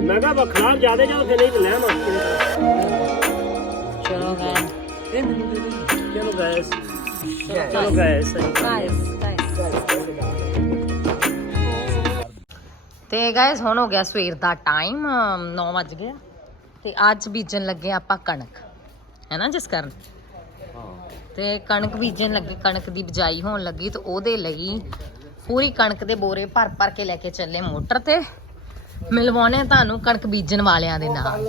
ਮੈਂ ਕਿਹਾ ਵੱਖਰਾ ਜਿਆਦੇ ਜਦੋਂ ਫਿਰ ਨਹੀਂ ਤੇ ਲੈ ਮਾ ਚਲੋ ਗਾਇਸ ਚਲੋ ਗਾਇਸ ਚਲੋ ਗਾਇਸ ਤੇ ਗਾਇਸ ਹੁਣ ਹੋ ਗਿਆ ਸਵੇਰ ਦਾ ਟਾਈਮ 9 ਵਜ ਗਿਆ ਤੇ ਅੱਜ ਬੀਜਣ ਲੱਗੇ ਆਪਾਂ ਕਣਕ। ਹੈ ਨਾ ਜਿਸ ਕਾਰਨ ਤੇ ਕਣਕ ਬੀਜਣ ਲੱਗੇ ਕਣਕ ਦੀ ਬਿਜਾਈ ਹੋਣ ਲੱਗੀ ਤੇ ਉਹਦੇ ਲਈ ਪੂਰੀ ਕਣਕ ਦੇ ਬੋਰੇ ਭਰ ਭਰ ਕੇ ਲੈ ਕੇ ਚੱਲੇ ਮੋਟਰ ਤੇ। ਮਿਲਵਾਉਣੇ ਤੁਹਾਨੂੰ ਕਣਕ ਬੀਜਣ ਵਾਲਿਆਂ ਦੇ ਨਾਲ।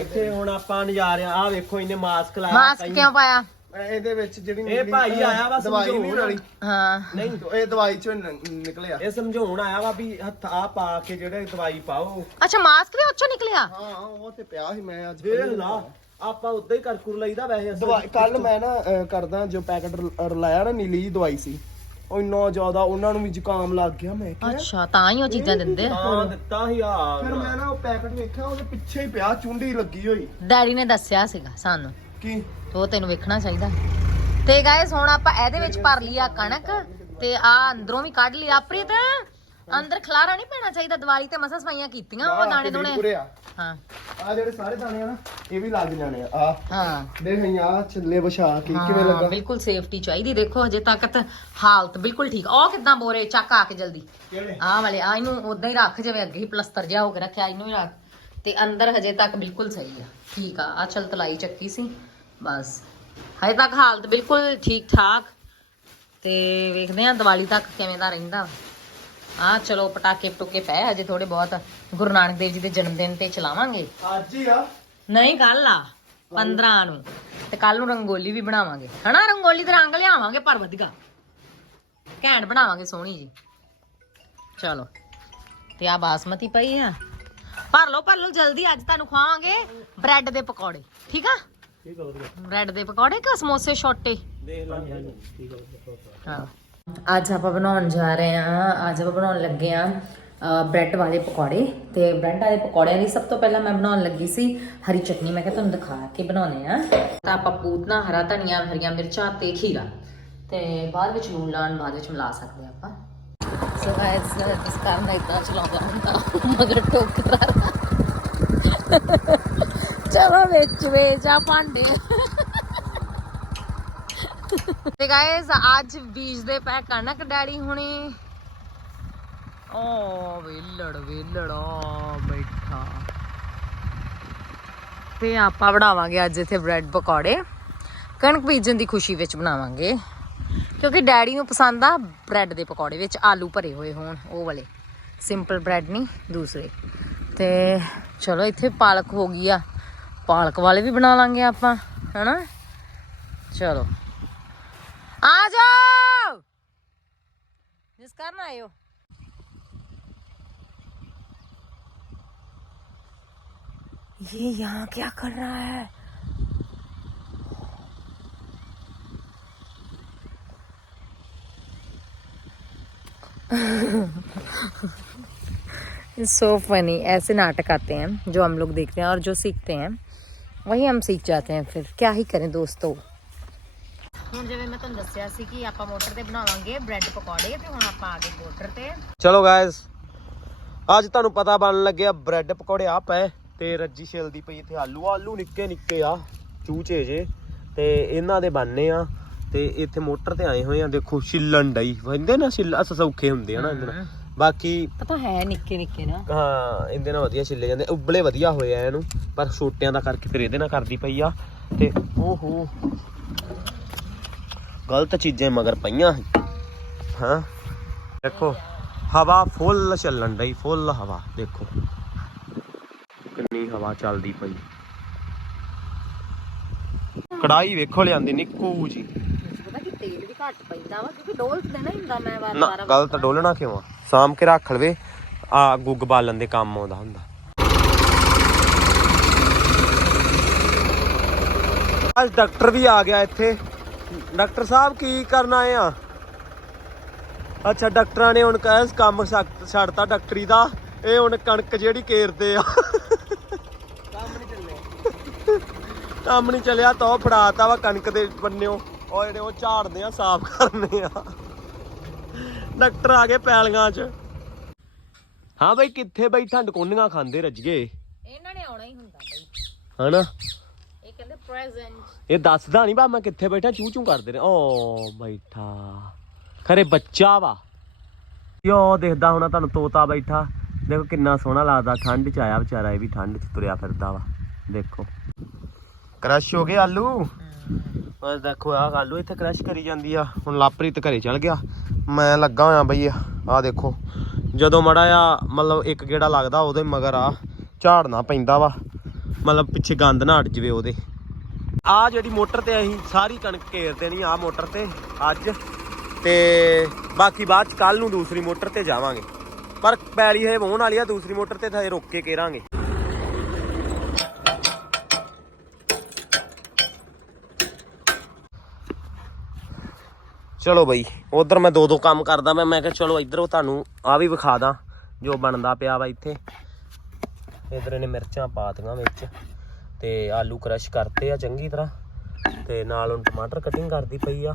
ਇੱਥੇ ਹੁਣ ਆਪਾਂ ਨਜ਼ਾਰੇ ਆ ਵੇਖੋ ਇਹਨੇ ਮਾਸਕ ਲਾਇਆ ਮਾਸਕ ਕਿਉਂ ਪਾਇਆ? ਇਹਦੇ ਵਿੱਚ ਜਿਹੜੀ ਇਹ ਭਾਈ ਆਇਆ ਵਾ ਦਵਾਈ ਨਹੀਂ ਸਮਝਾਉਣ। ਵਾਲੀ ਹਾਂ। ਨਹੀਂ ਇਹ ਦਵਾਈ ਚੋਂ ਨਿਕਲਿਆ। ਇਹ ਸਮਝਾਉਣ ਆਇਆ ਵਾ ਵੀ ਹੱਥ ਆ ਪਾ ਕੇ ਜਿਹੜੇ ਦਵਾਈ ਪਾਓ। ਅੱਛਾ ਮਾਸਕ ਵੀ ਉੱਚੋਂ ਨਿਕਲਿਆ? ਹਾਂ ਉਹ ਤੇ ਪਿਆ ਸੀ ਮੈਂ ਅੱਜ। ਵੇਖ ਲਾ ਆਪਾਂ ਉਦਾਂ ਹੀ ਕਰਕੁਰ ਲਈਦਾ ਵੈਸੇ ਦਵਾਈ ਕੱਲ ਮੈਂ ਨਾ ਅਹ, ਕਰਦਾ ਜੋ ਪੈਕਟ ਰਲਾਇਆ ਨਾ ਨੀਲੀ ਜੀ ਦਵਾਈ ਸੀ। ਇੰਨਾ ਜ਼ਿਆਦਾ ਉਹਨਾਂ ਨੂੰ ਵੀ ਜ਼ੁਕਾਮ ਲੱਗ ਗਿਆ ਮੈਂ ਕਿਹਾ। ਅੱਛਾ ਤਾਂ ਹੀ ਉਹ ਚੀਜ਼ਾਂ ਦਿੰਦੇ ਆ। ਤਾਂ ਦਿੱਤਾ ਸੀ ਆ। ਫਿਰ ਮੈਂ ਨਾ ਉਹ ਪੈਕਟ ਵੇਖਿਆ ਉਹਦੇ ਪਿੱਛੇ ਹੀ ਪਿਆ ਚੁੰਡੀ ਲੱਗੀ ਹੋਈ। ਡੈਡੀ ਨੇ ਦੱਸਿਆ ਸੀਗਾ ਸਾਨੂੰ ਕੀ? ਤੇ ਉਹ ਤੈਨੂੰ ਵੇਖਣਾ ਚਾਹੀਦਾ। ਤੇ ਗਾਇਸ ਹੁਣ ਆਪਾਂ ਇਹਦੇ ਵਿੱਚ ਭਰ ਲਈ ਆ ਕਣਕ ਤੇ ਆ ਅੰਦਰੋਂ ਵੀ ਕੱਢ ਲਈ ਪ੍ਰੀਤ। ਅੰਦਰ ਖਲਾਰਾ ਨਹੀਂ ਪੈਣਾ ਚਾਹੀਦਾ ਦੀਵਾਲੀ ਤੇ ਮਸਾ ਸਫਾਈਆਂ ਕੀਤੀਆਂ ਉਹ ਦਾਣੇ ਦੋਣੇ। ਪੂਰੇ ਆ। ਹਾਂ। ਆ ਜਿਹੜੇ ਸਾਰੇ ਦਾਣੇ ਆ ਨਾ ਇਹ ਵੀ ਲੱਗ ਜਾਣੇ ਆ। ਆ ਹਾਂ। ਦੇਖ ਆ ਛੱਲੇ ਵਿਛਾ ਕੇ ਕਿਵੇਂ ਹਾਂ, ਲੱਗਾ? ਬਿਲਕੁਲ ਸੇਫਟੀ ਚਾਹੀਦੀ ਦੇਖੋ ਹਜੇ ਤੱਕ ਤਾਂ ਹਾਲਤ ਬਿਲਕੁਲ ਠੀਕ। ਉਹ ਕਿਦਾਂ ਬੋਰੇ ਚੱਕ ਆ ਕੇ ਜਲਦੀ। ਕਿਹੜੇ? ਆਹ ਵਾਲੇ ਆ ਇਹਨੂੰ ਉਦਾਂ ਹੀ ਰੱਖ ਜਿਵੇਂ ਅੱਗੇ ਹੀ ਪਲਸਤਰ ਜਿਹਾ ਹੋ ਕੇ ਰੱਖਿਆ ਇਹਨੂੰ ਹੀ ਰੱਖ। ਤੇ ਅੰਦਰ ਹਜੇ ਤੱਕ ਬਿਲਕੁਲ ਸਹੀ ਆ। ਠੀਕ ਆ ਆ ਚਲ ਤਲਾਈ ਚੱਕੀ ਸੀ ਬਸ। ਹਜੇ ਤੱਕ ਹਾਲਤ ਬਿਲਕੁਲ ਠੀਕ ਠਾਕ ਤੇ ਵੇਖਦੇ ਆ ਦੀਵਾਲੀ ਤੱਕ ਕਿਵੇਂ ਦਾ ਰਹਿੰਦਾ। ਆ ਚਲੋ ਪਟਾਕੇ ਪਟੂਕੇ ਪਏ ਹਜੇ ਥੋੜੇ ਬਹੁਤ। ਗੁਰੂ ਨਾਨਕ ਦੇਵ ਜੀ ਦੇ ਜਨਮ ਦਿਨ ਤੇ ਚਲਾਵਾਂਗੇ। ਅੱਜ ਹੀ ਆ? ਨਹੀਂ ਕੱਲ ਆ 15 ਨੂੰ। ਤੇ ਕੱਲ ਨੂੰ ਰੰਗੋਲੀ ਵੀ ਬਣਾਵਾਂਗੇ। ਹਨਾ ਰੰਗੋਲੀ ਤੇ ਰੰਗ ਲਿਆਵਾਂਗੇ ਪਰ ਵਧੀਆ। ਘੈਂਟ ਬਣਾਵਾਂਗੇ ਸੋਹਣੀ ਜੀ। ਚਲੋ ਤੇ ਆ ਬਾਸਮਤੀ ਪਈ ਆ। ਭਰ ਲਓ ਭਰ ਲਓ ਜਲਦੀ ਅੱਜ ਤੁਹਾਨੂੰ ਖਵਾਵਾਂਗੇ ਬ੍ਰੈਡ ਦੇ ਪਕੌੜੇ। ਠੀਕ ਆ? ਠੀਕ ਗਿਆ ਬ੍ਰੈਡ ਦੇ ਪਕੌੜੇ ਕਿ ਸਮੋਸੇ ਛੋਟੇ? ਦੇਖ ਲਾਂਗੇ। ਠੀਕ ਗਿਆ ਹਾਂ। ਅੱਜ ਆਪਾਂ ਬਣਾਉਣ ਜਾ ਰਹੇ ਹਾਂ, ਅੱਜ ਆਪਾਂ ਬਣਾਉਣ ਲੱਗੇ ਆ ਬ੍ਰੈਡ ਵਾਲੇ ਪਕੌੜੇ। ਤੇ ਬ੍ਰੈਡ ਵਾਲੇ ਪਕੌੜਿਆਂ ਲਈ ਸਭ ਤੋਂ ਪਹਿਲਾਂ ਮੈਂ ਬਣਾਉਣ ਲੱਗੀ ਸੀ ਹਰੀ ਚਟਨੀ। ਮੈਂ ਕਿਹਾ ਤੁਹਾਨੂੰ ਦਿਖਾ ਕੇ ਬਣਾਉਣੇ ਆ ਤਾਂ ਆਪਾਂ ਪੂਤਨਾ, ਹਰਾ ਧਨੀਆ, ਹਰੀਆਂ ਮਿਰਚਾਂ ਤੇ ਖੀਰਾ। ਤੇ ਬਾਅਦ ਵਿੱਚ ਲੂਣ ਲਾਣ ਬਾਅਦ ਵਿੱਚ ਮਿਲਾ ਸਕਦੇ ਆ ਆਪਾਂ। ਸੋ ਗਾਇਸ ਇਸ ਕਾਰਨ ਦਾ ਇਦਾਂ ਚਲਾਉਂਦਾ ਹੁੰਦਾ, ਮਗਰ ਟੋਕਰਾ ਚਲੋ, ਵਿੱਚ, ਵੇਚ ਭਾਂਡੇ। ਤੇ ਗਾਇਸ ਅੱਜ ਬੀਜਦੇ ਪੈ ਕਣਕ ਡੈਡੀ ਹੁਣੀ। ਓ ਵੇਲੜ, ਵੇਲੜਾ ਬੈਠਾ। ਤੇ ਆਪਾਂ ਬਣਾਵਾਂਗੇ ਅੱਜ ਇੱਥੇ ਬ੍ਰੈਡ ਪਕੌੜੇ। ਕਣਕ ਬੀਜਣ ਦੀ ਖੁਸ਼ੀ ਵਿੱਚ ਬਣਾਵਾਂਗੇ। ਕਿਉਂਕਿ ਡੈਡੀ ਨੂੰ ਪਸੰਦ ਆ ਬ੍ਰੈਡ ਦੇ ਪਕੌੜੇ ਵਿੱਚ ਆਲੂ ਭਰੇ ਹੋਏ ਹੋਣ, ਉਹ ਵਾਲੇ। ਸਿੰਪਲ ਬ੍ਰੈਡ ਨਹੀਂ, ਦੂਸਰੇ। ਤੇ ਚਲੋ ਇੱਥੇ ਪਾਲਕ ਹੋ ਗਈ ਆ। ਪਾਲਕ ਵਾਲੇ ਵੀ ਬਣਾ ਲਾਂਗੇ ਆਪਾਂ, ਹਨਾ? ਚਲੋ। जाओ आए ये यहाँ क्या कर रहा है? सो फनी ऐसे नाटक आते हैं जो हम लोग देखते हैं और जो सीखते हैं, वही हम सीख जाते हैं फिर। क्या ही करें दोस्तों? ਹੁਣ ਜਿਵੇਂ ਮੈਂ ਤੁਹਾਨੂੰ ਦੱਸਿਆ ਸੀ ਕਿ ਆਪਾਂ ਮੋਟਰ ਤੇ ਬਣਾਵਾਂਗੇ ਬ੍ਰੈਡ ਪਕੌੜੇ ਤੇ ਹੁਣ ਆਪਾਂ ਆ ਗਏ ਮੋਟਰ ਤੇ। ਚਲੋ ਗਾਇਸ ਅੱਜ ਤੁਹਾਨੂੰ ਪਤਾ ਬਣਨ ਲੱਗਿਆ ਬ੍ਰੈਡ ਪਕੌੜੇ ਆ ਪਏ ਤੇ ਰੱਜੀ ਛਿਲਦੀ ਪਈ ਇੱਥੇ ਆਲੂ। ਆਲੂ ਨਿੱਕੇ ਨਿੱਕੇ ਆ ਚੂਚੇ ਜੇ ਤੇ ਇਹਨਾਂ ਦੇ ਬਣਨੇ ਆ ਤੇ ਇੱਥੇ ਮੋਟਰ ਤੇ ਆਏ ਹੋਏ ਆ। ਦੇਖੋ ਛਿੱਲਣ ਡਈ। ਕਹਿੰਦੇ ਨਾ ਛਿੱਲ ਅਸ ਸੌਖੇ ਹੁੰਦੇ ਆ ਨਾ ਇਹਦੇ ਨਾਲ। ਬਾਕੀ ਪਤਾ ਹੈ ਨਿੱਕੇ ਨਿੱਕੇ ਨਾ। ਹਾਂ ਇਹਦੇ ਨਾਲ ਵਧੀਆ ਛਿੱਲੇ ਜਾਂਦੇ। ਉਬਲੇ ਵਧੀਆ ਹੋਏ ਆ ਇਹਨੂੰ ਪਰ ਛੋਟਿਆਂ ਦਾ ਕਰਕੇ ਫਿਰ ਇਹਦੇ ਨਾਲ ਕਰਦੀ ਪਈ ਆ। ਤੇ ਓਹੋ। ਗਲਤ ਚੀਜ਼ਾਂ ਮਗਰ ਪਈਆਂ ਹਾਂ? ਦੇਖੋ ਹਵਾ ਫੁੱਲ ਚੱਲਣ ਡਈ ਫੁੱਲ ਹਵਾ ਦੇਖੋ। ਕਿੰਨੀ ਹਵਾ ਚੱਲਦੀ ਪਈ। ਕੜਾਈ ਵੇਖੋ ਲਿਆਂਦੀ ਨਿੱਕੂ ਜੀ। ਪਤਾ ਕਿ ਤੇਲ ਵੀ ਘੱਟ ਪੈਂਦਾ ਵਾ ਕਿਉਂਕਿ ਡੋਲ ਨਾ ਹੁੰਦਾ ਮੈਂ ਵਾਰ ਨਾ ਵਾਰ ਗਲਤ ਡੋਲਣਾ ਕਿਉਂ ਆ? ਸਾਮ ਕੇ ਰੱਖ ਲਵੇ ਆ ਗੁੱਗ ਬਾਲਣ ਦੇ ਕੰਮ ਆਉਂਦਾ ਹੁੰਦਾ। ਅੱਜ ਡਾਕਟਰ ਵੀ ਆ ਗਿਆ ਇੱਥੇ। ਡਾਕਟਰ ਸਾਹਿਬ ਕੀ ਕਰਨ ਆਏ ਆ? ਅੱਛਾ ਡਾਕਟਰਾਂ ਨੇ ਹੁਣ ਕਹਿ ਕੰਮ ਛੱਡ- ਛੱਡਤਾ ਡਾਕਟਰੀ ਦਾ। ਇਹ ਹੁਣ ਕਣਕ ਜਿਹੜੀ ਕੇਰਦੇ ਆ। ਕੰਮ ਨਹੀਂ ਚੱਲਿਆ ਤਾਂ ਉਹ ਫੜਾਤਾ ਵਾ ਕਣਕ ਦੇ ਬੰਨਿਓ। ਉਹ ਜਿਹੜੇ ਉਹ ਝਾੜਦੇ ਆ ਸਾਫ਼ ਕਰਨੇ ਆ। ਡਾਕਟਰ ਆ ਗਏ ਪੈਲੀਆਂ 'ਚ। ਹਾਂ ਬਈ ਕਿੱਥੇ ਬੈਠਾ ਡਕੋਨੀਆਂ ਖਾਂਦੇ ਰੱਜਗੇ ਇਹਨਾਂ ਨੇ ਆਉਣਾ ਹੀ ਹੁੰਦਾ ਬਈ। ਹਨਾ? ਇਹ ਕਹਿੰਦੇ ਪ੍ਰੈਜ਼ੈਂਟ ਇਹ ਦੱਸਦਾ ਨਹੀਂ ਬਾ ਮੈਂ ਕਿੱਥੇ ਬੈਠਾ, ਚੂ ਚੂ ਕਰਦੇ ਨੇ। ਓ ਬੈਠਾ। ਖਰੇ ਬੱਚਾ ਵਾ। ਯੋ ਦੇਖਦਾ ਹੁਣਾ ਤੁਹਾਨੂੰ ਤੋਤਾ ਬੈਠਾ? ਦੇਖੋ ਕਿੰਨਾ ਸੋਹਣਾ ਲੱਗਦਾ, ਠੰਡ ਚ ਆਇਆ ਵਿਚਾਰਾ, ਇਹ ਵੀ ਠੰਡ ਚ ਤੁਰਿਆ ਫਿਰਦਾ ਵਾ। ਦੇਖੋ। ਕ੍ਰਸ਼ ਹੋ ਗਏ ਆਲੂ? ਬਸ ਦੇਖੋ, ਆਹ ਆਲੂ ਇੱਥੇ ਕ੍ਰਸ਼ ਕਰੀ ਜਾਂਦੀ ਆ। ਹੁਣ ਲਾਪਰੀਤ ਘਰੇ ਚਲ ਗਿਆ। ਮੈਂ ਲੱਗਾ ਹੋਇਆ ਬਈ, ਆਹ ਦੇਖੋ। ਜਦੋਂ ਮੜਾ ਆ ਮਤਲਬ ਇੱਕ ਗੇੜਾ ਲੱਗਦਾ ਉਹਦੇ ਮਗਰ ਆ, ਝਾੜਨਾ ਪੈਂਦਾ ਵਾ। ਮਤਲਬ ਪਿੱਛੇ ਗੰਦ ਨਾ ਅੜ ਜਵੇ ਉਹਦੇ। ਆ ਜਿਹੜੀ ਮੋਟਰ ਤੇ ਅਸੀਂ ਸਾਰੀ ਕਣਕ ਘੇਰ ਦੇਣੀ ਆ ਮੋਟਰ ਤੇ ਅੱਜ। ਤੇ ਬਾਕੀ ਬਾਅਦ ਚ ਕੱਲ ਨੂੰ ਦੂਸਰੀ ਮੋਟਰ ਤੇ ਜਾਵਾਂਗੇ। ਪਰ ਪੈਲੀ ਹੈ ਵਾਹੁਣ ਵਾਲੀ ਆ, ਦੂਸਰੀ ਮੋਟਰ ਤੇ ਤਾਂ ਰੁੱਕ ਕੇ ਘੇਰਾਂਗੇ। ਚਲੋ ਬਈ, ਉਧਰ ਮੈਂ ਦੋ ਦੋ ਕੰਮ ਕਰਦਾ ਮੈਂ ਮੈਂ ਕਿਹਾ ਚਲੋ ਇੱਧਰੋਂ ਤੁਹਾਨੂੰ ਆ ਵੀ ਵਿਖਾ ਦਾਂ, ਜੋ ਬਣਦਾ ਪਿਆ ਵਾ ਇੱਥੇ। ਇਧਰ ਇਹਨੇ ਮਿਰਚਾਂ ਪਾਤੀਆਂ ਵਿੱਚ। ਤੇ ਆਲੂ ਕ੍ਰਸ਼ ਕਰਤੇ ਆ ਚੰਗੀ ਤਰ੍ਹਾਂ। ਤੇ ਨਾਲ ਹੁਣ ਟਮਾਟਰ ਕਟਿੰਗ ਕਰਦੀ ਪਈ ਆ।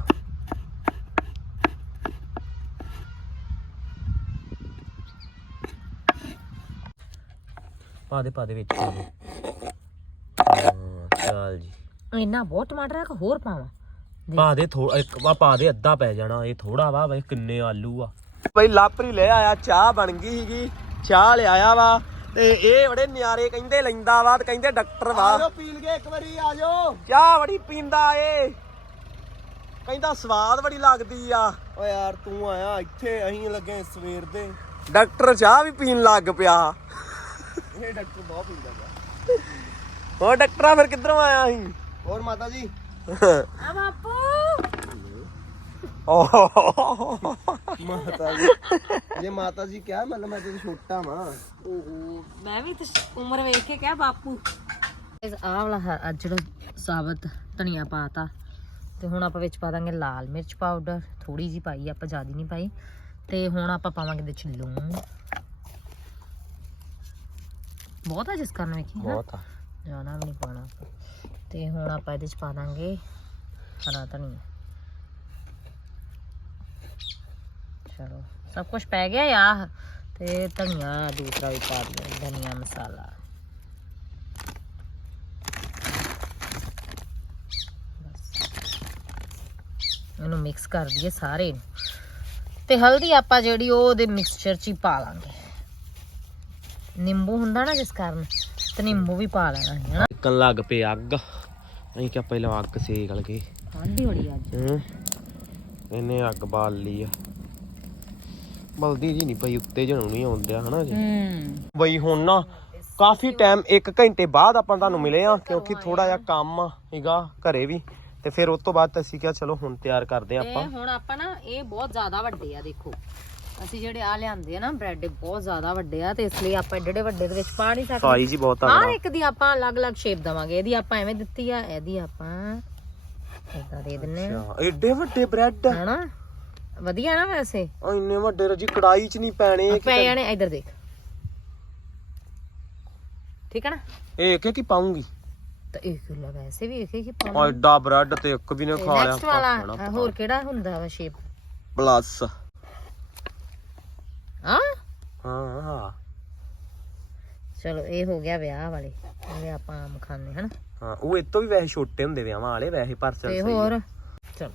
ਪਾ ਦੇ ਪਾ ਦੇ ਵਿੱਚ। ਪਾ ਦੇ ਚੱਲ ਜੀ। ਇੰਨਾ ਬਹੁਤ ਟਮਾਟਰ ਆ ਕਿ ਹੋਰ ਪਾਵਾਂ? ਪਾ ਦੇ ਥੋੜਾ ਇੱਕ ਵਾ ਪਾ ਦੇ ਅੱਧਾ ਪੈ ਜਾਣਾ। ਇਹ ਥੋੜਾ ਵਾ ਵੇ ਕਿੰਨੇ ਆਲੂ ਆ। ਬਈ ਲਾਪਰੀ ਲੈ ਆਇਆ ਚਾਹ ਬਣ ਗਈ ਸੀਗੀ। ਚਾਹ ਲਿਆਇਆ ਵਾ। ਤੇ ਇਹ ਬੜੇ ਨਿਆਰੇ ਕਹਿੰਦੇ ਲੈਂਦਾ ਵਾ ਤੇ ਕਹਿੰਦੇ ਡਾਕਟਰ ਵਾ। ਆਜੋ ਪੀਲ ਗਏ ਇੱਕ ਵਾਰੀ ਆਜੋ। ਚਾਹ ਬੜੀ ਪੀਂਦਾ ਏ। ਕਹਿੰਦਾ ਸਵਾਦ ਬੜੀ ਲੱਗਦੀ ਆ। ਓ ਯਾਰ ਤੂੰ ਆਇਆ ਇੱਥੇ ਅਸੀਂ ਲੱਗੇ ਸਵੇਰ ਦੇ। ਡਾਕਟਰ ਚਾਹ ਵੀ ਪੀਣ ਲੱਗ ਪਿਆ। ਇਹ ਡਾਕਟਰ ਬਹੁਤ ਪੀਂਦਾ ਪਿਆ ਹੋਰ ਡਾਕਟਰਾ ਫਿਰ ਕਿੱਧਰੋਂ ਆਇਆ ਸੀ ਹੋਰ ਮਾਤਾ ਜੀ? ਆ ਬਾਪੂ। ਓਹ। ਮਾਤਾ ਜੀ। ਜੇ ਮਾਤਾ ਜੀ ਕਿਹਾ ਮਤਲਬ ਮੈਂ ਤੇ ਛੋਟਾ ਵਾਂ। ਓਹੋ ਮੈਂ ਵੀ ਤੇ ਉਮਰ ਵੇਖ ਕੇ ਕਿਹਾ ਬਾਪੂ। ਇਸ ਆਹ ਵਾਲਾ ਹ- ਅੱਜ ਜਿਹੜਾ ਸਾਬਤ ਧਨੀਆ ਪਾਤਾ ਤੇ ਹੁਣ ਆਪਾਂ ਵਿੱਚ ਪਾ ਦਾਂਗੇ ਲਾਲ ਮਿਰਚ ਪਾਊਡਰ ਥੋੜੀ ਜੀ ਪਾਈ ਆਪਾਂ ਜ਼ਿਆਦਾ ਨਹੀਂ ਪਾਈ। ਤੇ ਹੁਣ ਆਪਾਂ ਪਾਵਾਂਗੇ ਵਿੱਚ ਲੂਣ। ਬਹੁਤ ਆ ਜਿਸ ਕਾਰਨ ਵੇਖੀ ਬਹੁਤ ਆ। ਜ਼ਿਆਦਾ ਵੀ ਨਹੀਂ ਪਾਉਣਾ ਤੇ ਹੁਣ ਆਪਾਂ ਇਹਦੇ ਚ ਪਾ ਦਾਂਗੇ ਹਰਾ ਧਨੀਆ। ਚਲੋ ਸਭ ਕੁਝ ਪੈ ਗਿਆ ਆ ਤੇ ਧਨੀਆ ਦੂਸਰਾ ਵੀ ਪਾ ਦਿਓ ਧਨੀਆ ਮਸਾਲਾ। ਇਹਨੂੰ ਮਿਕਸ ਕਰ ਦਈਏ ਸਾਰੇ ਨੂੰ। ਤੇ ਹਲਦੀ ਆਪਾਂ ਜਿਹੜੀ ਉਹ ਉਹਦੇ ਮਿਕਸਚਰ ਚ ਹੀ ਪਾ ਲਾਂਗੇ। ਨਿੰਬੂ ਹੁੰਦਾ ਨਾ ਜਿਸ ਕਾਰਨ ਤੇ ਨਿੰਬੂ ਵੀ ਪਾ ਲੈਣਾ ਹੈ ਹਨਾ? ਇੱਕਨ ਲੱਗ ਪਏ ਅੱਗ। ਅਸੀਂ ਕਿਹਾ ਪਹਿਲਾਂ ਅੱਗ ਸੇਕ ਲਗੇ ਠੰਡੀ ਬੜੀ ਅੱਜ। ਹੂੰ? ਇਹਨੇ ਅੱਗ ਬਾਲ ਲਈ ਆ। ਬਲਦੀ ਜੀ ਨਹੀਂ ਪਈ ਉੱਤੇ ਜਣਾਉਣੀ ਆਉਂਦਿਆ ਹਨਾ ਜੀ? ਹੂੰ। ਬਈ ਹੁਣ ਨਾ ਕਾਫੀ ਟਾਈਮ 1 ਘੰਟੇ ਬਾਅਦ ਆਪਾਂ ਤੁਹਾਨੂੰ ਮਿਲੇ ਆ ਕਿਉਂਕਿ ਥੋੜਾ ਜਿਹਾ ਕੰਮ ਸੀਗਾ ਘਰੇ ਵੀ ਤੇ ਫਿਰ ਉਸ ਤੋਂ ਬਾਅਦ ਅਸੀਂ ਕਿਹਾ ਚਲੋ ਹੁਣ ਤਿਆਰ ਕਰਦੇ ਆ ਆਪਾਂ। ਹੁਣ ਆਪਾਂ ਨਾ ਇਹ ਬਹੁਤ ਜ਼ਿਆਦਾ ਵੱਡੇ ਆ ਦੇਖੋ। ਅਸੀਂ ਜਿਹੜੇ ਆ ਲਿਆਂਦੇ ਆ ਨਾ ਬ੍ਰੈਡ ਬਹੁਤ ਜ਼ਿਆਦਾ ਵੱਡੇ ਆ ਤੇ ਇਸ ਲਈ ਆਪਾਂ ਏਡੇ ਵੱਡੇ ਦੇ ਵਿੱਚ ਪਾ ਨਹੀਂ ਸਕਦੇ। ਸਾਈਜ਼ ਹੀ ਬਹੁਤ ਹਰ ਤਗੜਾ ਇੱਕ ਦੀ ਆਪਾਂ ਅਲੱਗ-ਅਲੱਗ ਸ਼ੇਪ ਦਵਾਂਗੇ ਇਹਦੀ ਆਪਾਂ ਐਵੇਂ ਦਿੱਤੀ ਆ ਇਹਦੀ ਆਪਾਂ ਏਦਾਂ ਦੇ ਦਿੰਨੇ ਆ। ਏਡੇ ਵੱਡੇ ਬ੍ਰੈਡ। ਹਨਾ? ਵਧੀਆ ਨਾ ਵੈਸੇ। ਇੰਨੇ ਵੱਡੇ ਰਜੀ ਕੜਾਈ 'ਚ ਨਹੀਂ ਪੈਣੇ ਪੈ ਜਾਣੇ ਇੱਧਰ ਦੇਖ। ਠੀਕ ਹੈ ਨਾ? ਇਹ ਇੱਕ ਕੀ ਪਾਉਂਗੀ? ਤਾਂ ਇੱਕ ਕਿਲੋ ਵੈਸੇ ਵੀ ਇੱਕ ਹੀ ਆ ਪਾਉਣਾ ਐਡਾ ਬ੍ਰੈਡ ਤੇ ਇੱਕ ਵੀ ਨੇ ਖਾ ਲਿਆ ਨੈਕਸਟ ਵਾਲਾ ਹੋਰ ਕਿਹੜਾ ਹੁੰਦਾ ਵਾ ਸ਼ੇਪ ਪਲੱਸ ਹਾਂ? ਹਾਂ। ਹਾਂ ਚਲੋ ਇਹ ਹੋ ਗਿਆ ਵਿਆਹ ਵਾਲੇ। ਜਿਹੜੇ ਆਪਾਂ ਆਮ ਖਾਂਦੇ ਹਨ? ਹਾਂ ਉਹ ਇਹ ਤੋਂ ਵੀ ਵੈਸੇ ਛੋਟੇ ਹੁੰਦੇ ਵਿਆਹਾਂ ਵਾਲੇ ਵੈਸੇ ਪਰ ਚੱਲ ਤੇ ਸਹੀ। ਹੋਰ? ਚਲੋ।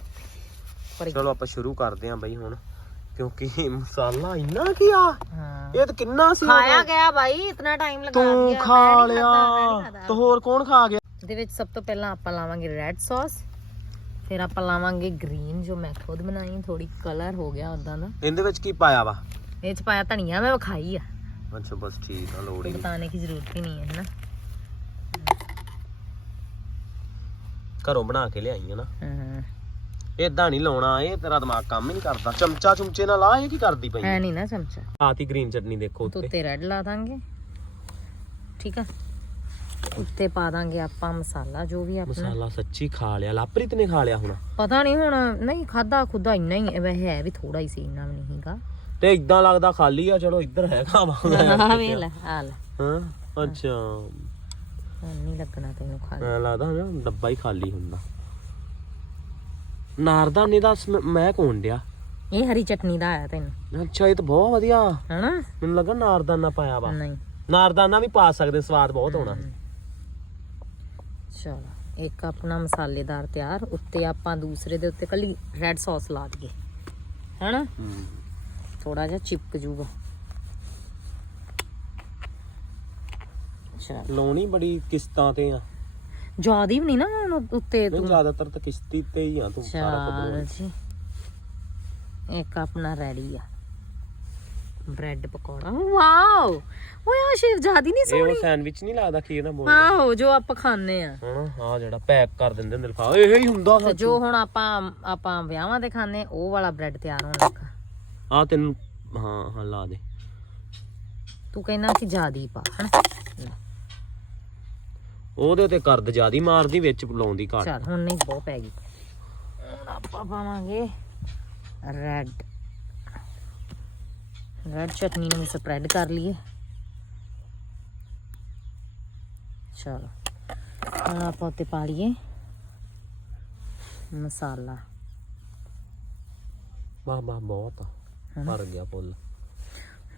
ਪਰ ਚਲੋ ਆਪਾਂ ਸ਼ੁਰੂ ਕਰਦੇ ਆਂ ਬਈ ਹੁਣ ਕਿਉਂਕਿ ਮਸਾਲਾ ਇੰਨਾ ਕੀ ਆ? ਇਹ ਤਾਂ ਕਿੰਨਾ ਸੀ ਖਾਇਆ ਗਿਆ ਭਾਈ ਇਤਨਾ ਟਾਈਮ ਲਗਾ ਦਿਆ। ਤੂੰ ਖਾ ਲਿਆ। ਤੇ ਹੋਰ ਕੌਣ ਖਾ ਗਿਆ? ਦੇ ਵਿੱਚ ਸਭ ਤੋਂ ਪਹਿਲਾਂ ਆਪਾਂ ਲਾਵਾਂਗੇ ਰੈੱਡ ਸੌਸ ਫਿਰ ਆਪਾਂ ਲਾਵਾਂਗੇ ਗ੍ਰੀਨ ਜੋ ਮੈਂ ਖੁਦ ਬਣਾਈ ਥੋੜੀ ਕਲਰ ਹੋ ਗਿਆ ਉਦਾਂ ਦਾ। ਇਹਦੇ ਵਿੱਚ ਕੀ ਪਾਇਆ ਵਾ? ਇਹ ਚ ਪਾਇਆ ਧਨੀਆ ਮੈਂ ਵਿਖਾਈ ਆ। ਅੱਛਾ ਬਸ ਠੀਕ ਆ ਲੋੜ ਕੋਈ ਹੀ ਨਹੀਂ। ਦੀ ਜ਼ਰੂਰਤ ਹੀ ਨਹੀਂ ਹੈ ਹਨਾ? ਘਰੋਂ ਬਣਾ ਕੇ ਲਿਆਈ ਹੈ ਨਾ। ਹਾਂ। ਇਦਾਂ ਨਹੀਂ ਲਾਉਣਾ ਇਹ ਤੇਰਾ ਦਿਮਾਗ ਕੰਮ ਨਹੀਂ ਕਰਦਾ। ਚਮਚਾ ਚਮਚੇ ਨਾਲ ਆ ਇਹ ਕੀ ਕਰਦੀ ਪਈ ਐ ਨਹੀਂ ਨਾ ਚਮਚਾ। ਆਤੀ ਗ੍ਰੀਨ ਚਟਨੀ ਦੇਖੋ ਉੱਤੇ। ਉੱਤੇ ਰੈੱਡ ਲਾ ਦਾਂਗੇ। ਠੀਕ ਆ? ਉੱਤੇ ਪਾ ਦਾਂਗੇ ਆਪਾਂ ਮਸਾਲਾ ਜੋ ਵੀ ਆਪਣਾ। ਮਸਾਲਾ ਸੱਚੀ ਖਾ ਲਿਆ ਲਾਪ੍ਰੀਤ ਨੇ ਖਾ ਲਿਆ ਹੁਣ। ਪਤਾ ਨਹੀਂ ਹੁਣ ਨਹੀਂ ਖਾਦਾ ਖੁਦਾ ਇੰਨਾ ਹੀ ਹੈ, ਵੈਸੇ ਹੈ ਵੀ ਥੋੜਾ ਹੀ ਸੀ ਇੰਨਾ ਵੀ ਨਹੀਂ ਹੈਗਾ ਤੇ ਇਦਾਂ ਲੱਗਦਾ ਖਾਲੀ ਆ ਚਲੋ ਇੱਧਰ ਹੈਗਾ ਵਾ ਆ ਵੇ ਲੈ ਆ ਲੈ। ਹਾਂ ਅੱਛਾ। ਨਹੀਂ ਲੱਗਣਾ ਤੈਨੂੰ ਖਾ ਐਂ ਲੱਗਦਾ ਨਾ ਡੱਬਾ ਹੀ ਖਾਲੀ ਹੁੰਦਾ। ਨਾਰਦਾਨੇ ਦਾ ਸਮੈ- ਮੈਂ ਕੌਣ ਡਿਆ? ਇਹ ਹਰੀ ਚਟਨੀ ਦਾ ਆਇਆ ਤੈਨੂੰ। ਅੱਛਾ ਇਹ ਤਾਂ ਬਹੁਤ ਵਧੀਆ। ਹਨਾ? ਮੈਨੂੰ ਲੱਗਾ ਨਾਰਦਾਨਾ ਪਾਇਆ ਵਾ। ਨਹੀਂ। ਨਾਰਦਾਨਾ ਵੀ ਪਾ ਸਕਦੇ ਸਵਾਦ ਬਹੁਤ ਹੋਣਾ। ਚਲੋ ਇੱਕ ਆਪਣਾ ਮਸਾਲੇਦਾਰ ਤਿਆਰ ਉੱਤੇ ਆਪਾਂ ਦੂਸਰੇ ਦੇ ਉੱਤੇ ਕੱਲੀ ਰੈੱਡ ਸੌਸ ਲਾ ਦਈਏ। ਹਨਾ? ਥੋੜਾ ਜਿਹਾ ਚਿਪਕ ਜੂਗਾ। ਚਲ। ਲਾਉਣੀ ਬੜੀ ਕਿਸ਼ਤਾਂ ਤੇ ਆ। ਜ਼ਿਆਦਾ ਵੀ ਨਹੀਂ ਨਾ ਹੁਣ ਉੱਤੇ ਤੂੰ। ਜ਼ਿਆਦਾਤਰ ਤਾਂ ਕਿਸ਼ਤੀ ਤੇ ਹੀ ਆ ਤੂੰ ਸਾਰਾ ਕੁਝ ਚਲ ਲਾਉਣਾ। ਜੀ। ਇੱਕ ਆਪਣਾ ਰੈਡੀ ਆ। ਬ੍ਰੈਡ ਪਕੌੜਾ। ਵਾਓ! ਓਏ ਆ ਸ਼ੇਫ ਜ਼ਿਆਦਾ ਨਹੀਂ ਇਹ ਉਹ ਸੋਹਣੀ। ਸੈਂਡਵਿਚ ਨਹੀਂ ਲੱਗਦਾ ਕੀ ਨਾ ਬੋਲ ਆਹੋ ਜੋ ਆਪਾਂ ਖਾਣੇ ਆ। ਹਣਾ ਆ ਜਿਹੜਾ ਪੈਕ ਕਰ ਦਿੰਦੇ ਹੁੰਦੇ ਲਿਫਾਫਾ ਇਹ ਹੀ ਹੁੰਦਾ ਤੇ ਜੋ ਹੁਣ ਆਪਾਂ ਆਪਾਂ ਵਿਆਹਾਂ ਦੇ ਖਾਣੇ ਉਹ ਵਾਲਾ ਬ੍ਰੈਡ ਤਿਆਰ ਹੋਣ ਲੱਗਾ। ਆ ਤੈਨੂੰ ਹਾਂ ਹਾਂ ਲਾ ਦੇ। ਤੂੰ ਕਹਿੰਦਾ ਕਿ ਜ਼ਿਆਦਾ ਹੀ ਪਾ ਹਨਾ? ਉਹਦੇ ਤੇ ਕਰਦ ਜਿਆਦੀ ਮਾਰਦੀ ਵਿੱਚ ਲਾਉਂਦੀ ਘੱਟ। ਚਲ ਹੁਣ ਨਹੀਂ ਬਹੁਤ ਪੈ ਗਈ। ਹੁਣ ਆਪਾਂ ਪਾਵਾਂਗੇ ਰੈਡ। ਰੈਡ ਚਟਨੀ ਨੂੰ ਸਪਰੈਡ ਕਰ ਲਈਏ। ਚਲੋ ਹੁਣ ਆਪਾਂ ਉੱਤੇ ਪਾ ਲਈਏ ਮਸਾਲਾ। ਵਾਹ ਵਾਹ ਬਹੁਤ ਆ? ਭਰ ਗਿਆ ਫੁੱਲ।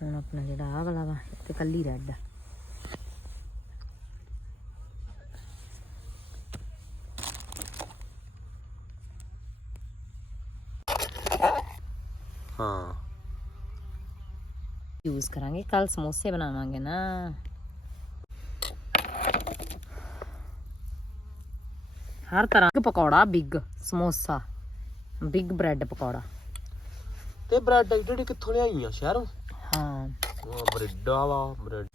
ਹੁਣ ਆਪਣਾ ਜਿਹੜਾ ਆਹ ਵਾਲਾ ਵਾ ਤੇ ਕੱਲੀ ਰੈਡ ਹਾਂ ਯੂਜ਼ ਕਰਾਂਗੇ ਕੱਲ ਸਮੋਸੇ ਬਣਾਵਾਂਗੇ ਨਾ ਹਰ ਤਰ੍ਹਾਂ ਦਾ pakora big samosa big bread pakora ਤੇ ਬ੍ਰੈਡ ਜਿਹੜੇ ਕਿੱਥੋਂ ਲਿਆਈਆਂ ਸ਼ਹਿਰੋਂ ਹਾਂ ਉਹ ਬ੍ਰੈਡਾ ਵਾ ਬ੍ਰੈਡ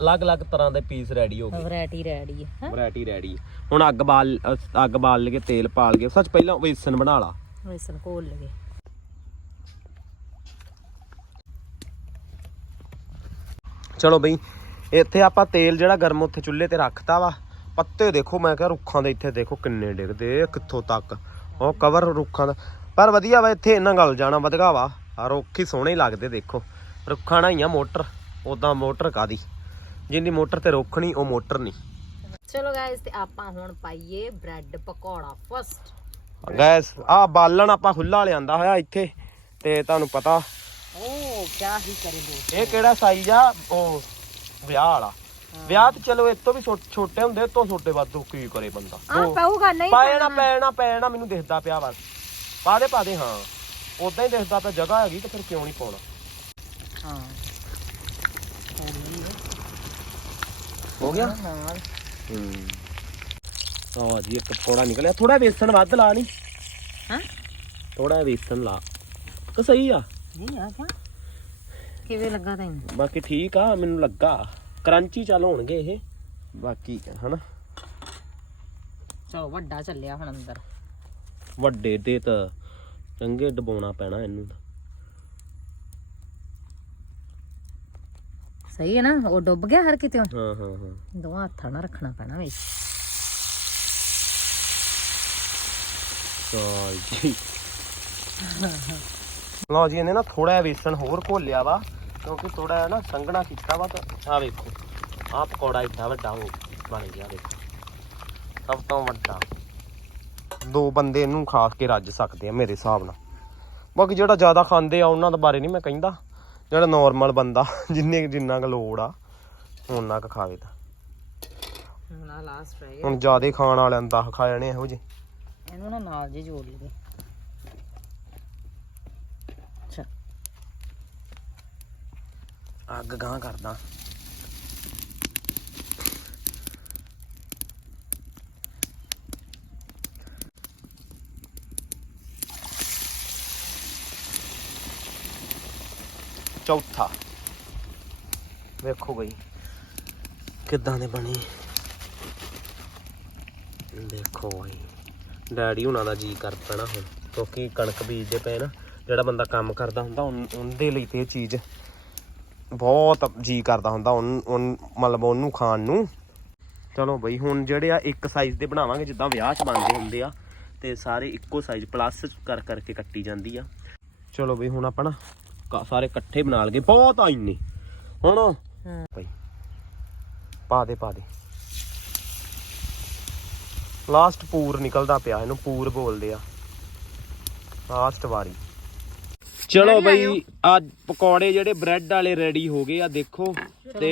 ਅਲੱਗ-ਅਲੱਗ ਤਰ੍ਹਾਂ ਦੇ ਪੀਸ ਰੈਡੀ ਹੋ ਗਏ ਵੈਰਾਈਟੀ ਰੈਡੀ ਹੈ? ਵੈਰਾਈਟੀ ਰੈਡੀ ਹੁਣ ਅੱਗ ਬਾਲ ਅੱਗ ਬਾਲ ਕੇ ਤੇਲ ਪਾਲ ਕੇ ਸੱਚ ਪਹਿਲਾਂ ਵੇਸਣ ਬਣਾ ਲਾ ਵੇਸਣ ਘੋਲ ਲਗੇ ਚਲੋ ਬਈ ਇੱਥੇ ਆਪਾਂ ਤੇਲ ਜਿਹੜਾ ਗਰਮ ਉੱਥੇ ਚੁੱਲ੍ਹੇ ਤੇ ਰੱਖਤਾ ਵਾ ਪੱਤੇ ਦੇਖੋ ਮੈਂ ਕਿਹਾ ਰੁੱਖਾਂ ਦੇ ਇੱਥੇ ਦੇਖੋ ਕਿੰਨੇ ਡਿੱਗਦੇ ਕਿੱਥੋਂ ਤੱਕ। ਉਹ ਕਵਰ ਰੁੱਖਾਂ ਦਾ ਪਰ ਵਧੀਆ ਵਾ ਇੱਥੇ ਇਹਨਾਂ ਗਲ ਜਾਣਾ ਵਧਗਾ ਵਾ। ਆ ਰੁੱਖ ਹੀ ਸੋਹਣੇ ਲੱਗਦੇ ਦੇਖੋ। ਰੁੱਖਾਂ ਨਾਲ ਹੀ ਆ ਮੋਟਰ ਉਦਾਂ ਮੋਟਰ ਕਾਦੀ ਜਿੰਨੀ ਮੋਟਰ ਤੇ ਰੋਕਣੀ ਉਹ ਮੋਟਰ ਨਹੀਂ। ਚਲੋ ਗਾਇਸ ਤੇ ਆਪਾਂ ਹੁਣ ਪਾਈਏ ਬ੍ਰੈਡ ਪਕੌੜਾ ਫਸਟ ਗੈਸ ਆ ਬਾਲਣ ਆਪਾਂ ਖੁੱਲਾ ਲਿਆਂਦਾ ਹੋਇਆ ਇੱਥੇ ਤੇ ਤੁਹਾਨੂੰ ਪਤਾ ਓ ਕਿਆ ਹੀ ਕਰੇ ਦੋ ਇਹ ਕਿਹੜਾ ਸਾਈਜ਼ ਆ? ਉਹ ਵਿਆਹ ਵਾਲਾ। ਵਿਆਹ ਤੇ ਚਲੋ ਇਹ ਤੋਂ ਵੀ ਛੋ- ਛੋਟੇ ਹੁੰਦੇ ਇਹ ਤੋਂ ਛੋਟੇ ਵਾਧੂ ਕੀ ਕਰੇ ਬੰਦਾ? ਆ ਦੋ- ਪਾਊਗਾ ਨਹੀਂ ਪੈਣਾ ਪੈਣਾ ਪੈਣਾ ਮੈਨੂੰ ਦਿਖਦਾ ਪਿਆ ਬਸ ਪਾ ਦੇ ਪਾ ਦੇ ਹਾਂ। ਉਦਾਂ ਹੀ ਦਿਖਦਾ ਪਿਆ ਜਗ੍ਹਾ ਹੈਗੀ ਤੇ ਫਿਰ ਕਿਉਂ ਨਹੀਂ ਪਾਉਣਾ? ਹਾਂ। ਹੋ ਗਿਆ? ਹਾਂ ਹੂੰ। ਜੀ ਇੱਕ ਥੋੜਾ ਨਿਕਲਿਆ। ਥੋੜਾ ਵੇਸਣ ਵੱਧ ਲਾ ਨਹੀਂ ਹਾਂ? ਥੋੜਾ ਵੇਸਣ ਲਾ। ਤਾਂ ਸਹੀ ਆ। ਨਹੀਂ ਆ ਕਿਆ ਕਿਵੇਂ ਲੱਗਾ ਤੈਨੂੰ? ਬਾਕੀ ਠੀਕ ਆ ਮੈਨੂੰ ਲੱਗਾ। ਕਰੰਚੀ ਚੱਲ ਹੋਣਗੇ ਇਹ। ਬਾਕੀ ਹਨਾ? ਚਲੋ ਵੱਡਾ ਚੱਲਿਆ ਹੁਣ ਅੰਦਰ। ਵੱਡੇ ਤੇ ਤਾਂ ਚੰਗੇ ਡਬਾਉਣਾ ਪੈਣਾ ਇਹਨੂੰ ਤਾਂ। ਸਹੀ ਹੈ ਨਾ? ਉਹ ਡੁੱਬ ਗਿਆ ਹਰ ਕਿਤੇ ਹਾਂ ਹਾਂ ਹਾਂ। ਦੋਵਾਂ ਹੱਥਾਂ ਨਾਲ ਰੱਖਣਾ ਪੈਣਾ ਵਿੱਚ। ਚਲ ਜੀ। ਲਓ ਜੀ ਇਹਨੇ ਨਾ ਥੋੜਾ ਜਿਹਾ ਵੇਸਣ ਹੋਰ ਘੋਲਿਆ ਵਾ। ਕਿਉਂਕਿ ਥੋੜਾ ਨਾ ਸੰਘਣਾ ਕੀਤਾ ਵਾ ਤਾਂ। ਆ ਵੇਖੋ ਆ ਪਕੌੜਾ ਇੱਡਾ ਵੱਡਾ ਹੋ ਬਣ ਗਿਆ ਦੇਖੋ ਸਭ ਤੋਂ ਵੱਡਾ। ਦੋ ਬੰਦੇ ਇਹਨੂੰ ਖਾ ਕੇ ਰੱਜ ਸਕਦੇ ਆ ਮੇਰੇ ਹਿਸਾਬ ਨਾਲ। ਬਾਕੀ ਜਿਹੜਾ ਜ਼ਿਆਦਾ ਖਾਂਦੇ ਆ ਉਹਨਾਂ ਦੇ ਬਾਰੇ ਨਹੀਂ ਮੈਂ ਕਹਿੰਦਾ। ਜਿਹੜਾ ਨਾਰਮਲ ਬੰਦਾ ਜਿੰਨੇ ਜਿੰਨਾ ਕੁ ਲੋੜ ਆ ਉਹਨਾਂ ਕੁ ਖਾਵੇ ਤਾਂ। ਹੁਣ ਆ ਲਾਸਟ ਰਹਿ ਗਿਆ ਹੁਣ ਜ਼ਿਆਦਾ ਖਾਣ ਵਾਲਿਆਂ ਨੂੰ 10 ਖਾ ਜਾਣੇ ਇਹੋ ਜਿਹੇ। ਇਹਨੂੰ ਨਾ ਨਾਲ ਜੇ ਜੋੜ ਲਈਏ। ਅੱਗ ਗਾਂ ਕਰਦਾ। ਚੌਥਾ। ਵੇਖੋ ਬਈ। ਕਿੱਦਾਂ ਦੇ ਬਣੇ? ਦੇਖੋ ਬਈ। ਡੈਡੀ ਹੁਣਾਂ ਦਾ ਜੀ ਕਰ ਪੈਣਾ ਹੁਣ। ਕਿਉਂਕਿ ਕਣਕ ਬੀਜਦੇ ਪਏ ਨਾ ਜਿਹੜਾ ਬੰਦਾ ਕੰਮ ਕਰਦਾ ਹੁੰਦਾ ਉਹਦੇ ਲਈ ਤੇ ਇਹ ਚੀਜ਼ ਬਹੁਤ ਜੀ ਕਰਦਾ ਹੁੰਦਾ ਉਹਨ ਮਤਲਬ ਉਹਨੂੰ ਖਾਣ ਨੂੰ। ਚਲੋ ਬਈ ਹੁਣ ਜਿਹੜੇ ਆ ਇੱਕ ਸਾਈਜ਼ ਦੇ ਬਣਾਵਾਂਗੇ ਜਿੱਦਾਂ ਵਿਆਹ 'ਚ ਬਣਦੇ ਹੁੰਦੇ ਆ ਤੇ ਸਾਰੇ ਇੱਕੋ ਸਾਈਜ਼ ਪਲੱਸ ਕਰ ਕਰਕੇ ਕੱਟੀ ਜਾਂਦੀ ਆ। ਚਲੋ ਬਈ ਹੁਣ ਆਪਾਂ ਨਾ ਸਾਰੇ ਇਕੱਠੇ ਬਣਾ ਲਗੇ। ਬਹੁਤ ਆ ਇੰਨੇ। ਹੁਣ ਬਈ ਪਾ ਦੇ ਪਾ ਦੇ। ਲਾਸਟ ਪੂਰ ਨਿਕਲਦਾ ਪਿਆ ਇਹਨੂੰ ਪੂਰ ਬੋਲਦੇ ਆ। ਲਾਸਟ ਵਾਰੀ। ਚਲੋ ਬਈ ਅੱਜ ਪਕੌੜੇ ਜਿਹੜੇ ਬ੍ਰੈਡ ਵਾਲੇ ਰੈਡੀ ਹੋ ਗਏ ਆ ਦੇਖੋ ਤੇ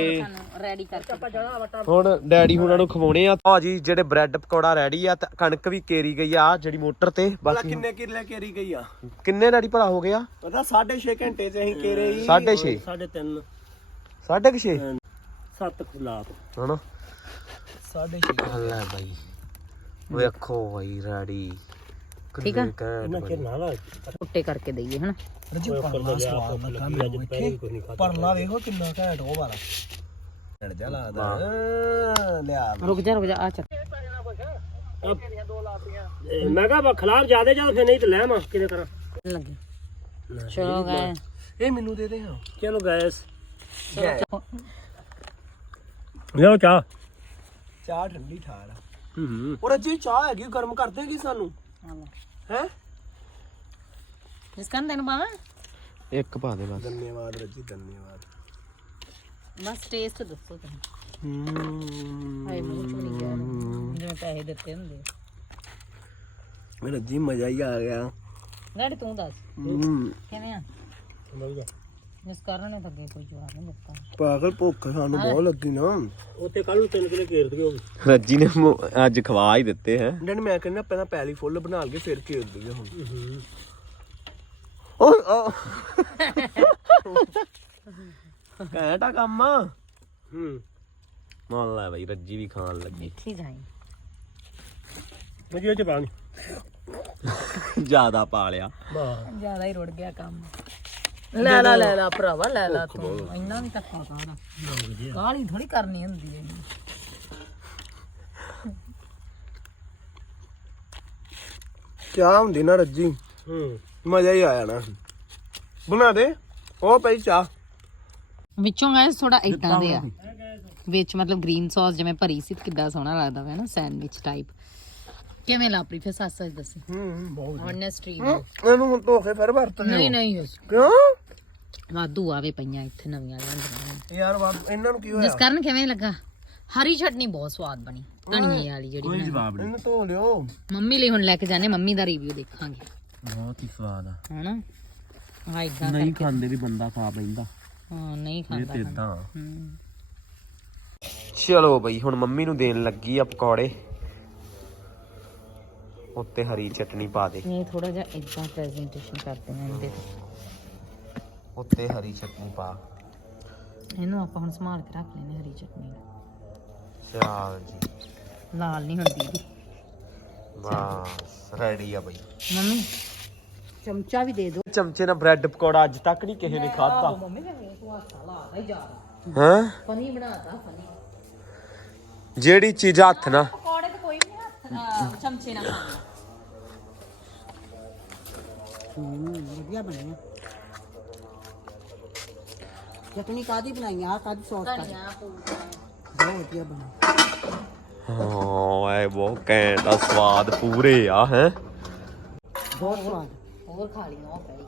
ਰੈਡੀ ਕਰਕੇ ਹੁਣ ਡੈਡੀ ਹੁਣਾਂ ਨੂੰ ਖਵਾਉਣੇ ਆ। ਆ ਜੀ ਜਿਹੜੇ ਬ੍ਰੈਡ ਪਕੌੜਾ ਰੈਡੀ ਆ ਤੇ ਕਣਕ ਵੀ ਕੇਰੀ ਗਈ ਆ ਜਿਹੜੀ ਮੋਟਰ ਤੇ ਭਲਾ ਬਾਕੀ ਕਿੰਨੇ ਕਿਰਲੇ ਕੇਰੀ ਗਈ ਆ? ਕਿੰਨੇ ਡੈਡੀ ਭਲਾ ਹੋ ਗਿਆ ਪਤਾ 6.5 ਘੰਟੇ ਚ ਅਸੀਂ ਕੇਰੇ ਹੀ 6.5 3.5 ਸਾਢੇ ਕੁ ਛੇ? 7 ਖੁਲਾਪ ਹਨਾ? 6.5 ਲੈ ਬਾਈ। ਵੇਖੋ ਬਾਈ ਰੈਡੀ ਠੀਕ ਆ? ਨਾਲਾ ਟੁੱਟੇ ਕਰਕੇ ਦਈਏ ਹਨਾ? ਰਜੀ ਪਰਲਾ ਸਵਾਦ ਲੱਗਾ ਮੈਨੂੰ ਇੱਥੇ। ਪਰਲਾ ਵੇਖੋ ਕਿੰਨਾ ਘੈਂਟ ਉਹ ਵਾਲਾ। ਜਾ ਲਿਆ ਰੁਕ ਜਾ ਰੁਕ ਜਾ ਆ ਚੱਕ ਮੈਂ ਕਹਾ ਖਲਾਰ ਜਿਆਦੇ ਜਦ ਫੇ ਨਹੀਂ ਤੇ ਲੈ ਮਾ ਕਿਤੇ ਕਰਾਂ? ਲੱਗੇ। ਚਲੋ ਗਏ। ਇਹ ਮੈਨੂੰ ਦੇ ਦੇ ਹਾਂ। ਚਲੋ ਲਿਓ ਚਾਹ। ਚਾਹ ਠੰਡੀ ਠਾਰ ਹੂੰ ਉਹ ਰੱਜੀ ਚਾਹ ਹੈਗੀ ਗਰਮ ਕਰ ਦੇਗੀ ਸਾਨੂੰ। ਹੈ? ਜਿਸ ਕੰਨ ਤੈਨੂੰ ਪਾਵਾਂ? ਇੱਕ ਪਾ ਦੇ ਬਸ। ਧੰਨਵਾਦ ਰੱਜੀ ਧੰਨਵਾਦ। ਬਸ ਟੇਸਟ ਦੱਸੋ ਤੁਸੀਂ। ਹਾਏ ਮੂੰਹ ਚੋਂ ਨਹੀਂ ਗਿਆ ਜਿਵੇਂ ਪੈਸੇ ਦਿੱਤੇ ਹੁੰਦੇ ਰੱਜੀ ਮਜ਼ਾ ਹੀ ਆ ਗਿਆ। ਗਾੜੀ ਤੂੰ ਦੱਸ। ਹੂੰ। ਕਿਵੇਂ ਆ? ਜਿਸ ਕਾਰਨ ਨੇ ਤਾਂ ਅੱਗੇ ਕੋਈ ਜਵਾਬ ਨਹੀਂ ਦਿੱਤਾ। ਪਾਗਲ ਭੁੱਖ ਸਾਨੂੰ ਬਹੁਤ ਲੱਗੀ ਨਾ। ਉੱਤੇ ਕੱਲ ਨੂੰ ਤਿੰਨ ਕਿਲੇ ਘੇਰ ਦਿਓ। ਰੱਜੀ ਨੇ ਮੂੰਹ- ਅੱਜ ਖਵਾ ਹੀ ਦਿੱਤੇ ਹੈ। ਡੈਡੀ ਮੈਂ ਕਹਿੰਦਾ ਪਹਿਲਾਂ ਪੈਲੀ ਫੁੱਲ ਬਣਾ ਕੇ ਫਿਰ ਘੇਰ ਦਈਏ ਹੁਣ। ਓਏ ਆ। ਘੈਂਟਾ ਕੰਮ। ਆ ਹੂੰ। ਮੰਨ ਲੈ ਬਾਈ ਰੱਜੀ ਵੀ ਖਾਣ ਲੱਗੀ। ਠੀਕ ਜਾਈ। ਮਜੀ ਚ ਪਾਣੀ। ਜ਼ਿਆਦਾ ਪਾ ਲਿਆ। ਵਾਹ। ਜ਼ਿਆਦਾ ਹੀ ਰੁੜ ਗਿਆ ਕੰਮ। ਲੈ ਲਾ ਲੈ ਲਾ ਭਰਾਵਾ ਲੈ ਲਾ ਤੂੰ। ਇੰਨਾ ਵੀ ਧੱਕਾ ਕਾਹਦਾ ਕਾਹਲੀ ਥੋੜੀ ਕਰਨੀ ਹੁੰਦੀ ਹੈ। ਚਾਹ ਹੁੰਦੀ ਨਾ ਰੱਜੀ? ਹੂੰ। ਮਜ਼ਾ ਹੀ ਆਇਆ ਨਾ ਬਣਾ ਦੇ। ਉਹ ਪਈ ਚਾਹ। ਵਿੱਚੋਂ ਗਾਇਸ ਥੋੜਾ ਇਦਾਂ ਦੇ ਆ। ਵਿੱਚ ਮਤਲਬ ਗ੍ਰੀਨ ਸੌਸ ਜਿਵੇਂ ਭਰੀ ਸੀ ਤੇ ਕਿੱਦਾਂ ਸੋਹਣਾ ਲੱਗਦਾ ਵਾ ਨਾ ਸੈਂਡਵਿਚ ਟਾਈਪ ਕਿਵੇਂ ਲਾਪਰੀ? ਫਿਰ ਸੱਚ ਸੱਚ ਦੱਸੀ। ਹੂੰ ਬਹੁਤ ਓਨੈਸਟੀ ਇਹਨੂੰ ਹੁਣ ਧੋ ਕੇ ਫਿਰ ਵਰਤ ਲਿਓ ਨਹੀਂ ਨਹੀਂ ਕਿਉਂ? ਵਾਧੂ ਆਵੇ ਪਈਆਂ ਇੱਥੇ ਨਵੀਆਂ ਲਿਆਂਦੀਆਂ ਯਾਰ ਵਾ- ਇਹਨਾਂ ਨੂੰ ਕੀ ਹੋਇਆ? ਜਿਸ ਕਾਰਨ ਕਿਵੇਂ ਲੱਗਾ? ਹਰੀ ਚਟਨੀ ਬਹੁਤ ਸਵਾਦ ਬਣੀ ਧਨੀਏ ਵਾਲੀ ਜਿਹੜੀ ਬਣਾਈ। ਜਵਾਬ ਇਹਨੂੰ ਧੋ ਲਿਓ। ਮੰਮੀ ਲਈ ਹੁਣ ਲੈ ਕੇ ਜਾਣੇ ਮੰਮੀ ਦਾ ਰਿਵਿਊ ਦੇਖਾਂਗੇ। ਬਹੁਤ ਹੀ ਸਵਾਦ ਆ। ਹਨਾ? ਹਾਂ ਇਦਾਂ ਨਹੀਂ ਖਾਂਦੇ ਵੀ ਬੰਦਾ ਖਾ ਪੈਂਦਾ। ਹਾਂ ਨਹੀਂ ਇਹ ਖਾਂਦਾ ਤੇ ਇਦਾਂ ਹੂੰ। ਚਲੋ ਬਈ ਹੁਣ ਮੰਮੀ ਨੂੰ ਦੇਣ ਲੱਗੀ ਆ ਪਕੌੜੇ। ਉੱਤੇ ਹਰੀ ਚਟਨੀ ਪਾ ਦੇ। ਇਹ ਥੋੜਾ ਜਿਹਾ ਇਦਾਂ ਪ੍ਰੈਜੈਂਟੇਸ਼ਨ ਕਰਦੇ ਹਾਂ ਇਹਦੇ ਉੱਤੇ ਹਰੀ ਚਟਨੀ ਪਾ। ਇਹਨੂੰ ਆਪਾਂ ਹੁਣ ਸੰਭਾਲ ਕੇ ਰੱਖ ਲੈਨੇ ਹਰੀ ਚਟਨੀ ਨੂੰ। ਚਲ ਜੀ। ਲਾਲ ਨਹੀਂ ਹੁੰਦੀ ਦੀ ਬਸ ਰੈਡੀ ਆ ਬਈ। ਮੰਮੀ ਚਮਚਾ ਵੀ ਦੇ ਦਿਓ। ਚਮਚੇ ਨਾਲ ਬ੍ਰੈਡ ਪਕੌੜਾ ਅੱਜ ਤੱਕ ਨਹੀਂ ਕਿਸੇ ਨੇ ਖਾਧਾ। ਮੰਮੀ ਨੇ ਤੂੰ ਹਾਸਾ ਲਾਦਾ ਹੀ ਜਾ ਹਾਂ। ਫਨੀ ਬਣਾਤਾ ਫਨੀ ਜਿਹੜੀ ਚੀਜ਼ ਹੱਥ ਨਾਲ। ਪਕੌੜੇ ਤੇ ਕੋਈ ਵੀ ਨਹੀਂ ਹੱਥ ਨਾਲ ਚਮਚੇ ਨਾਲ। ਖਾਂਦਾ ਵਧੀਆ ਬਣੀਆਂ। ਚਟਨੀ ਕਾਦੀ ਬਣਾਈ ਆ ਕਾਦੀ ਸੌਸ ਕਾਦੀ ਬਹੁਤ ਵਧੀਆ ਬਣੀ ਹਾਂ ਇਹ ਬਹੁਤ ਘੈਂਟ ਆ ਸਵਾਦ ਪੂਰੇ ਆ ਹੈ। ਬਹੁਤ ਸਵਾਦ। ਹੋਰ ਖਾ ਲਈ ਉਹ ਪਈ।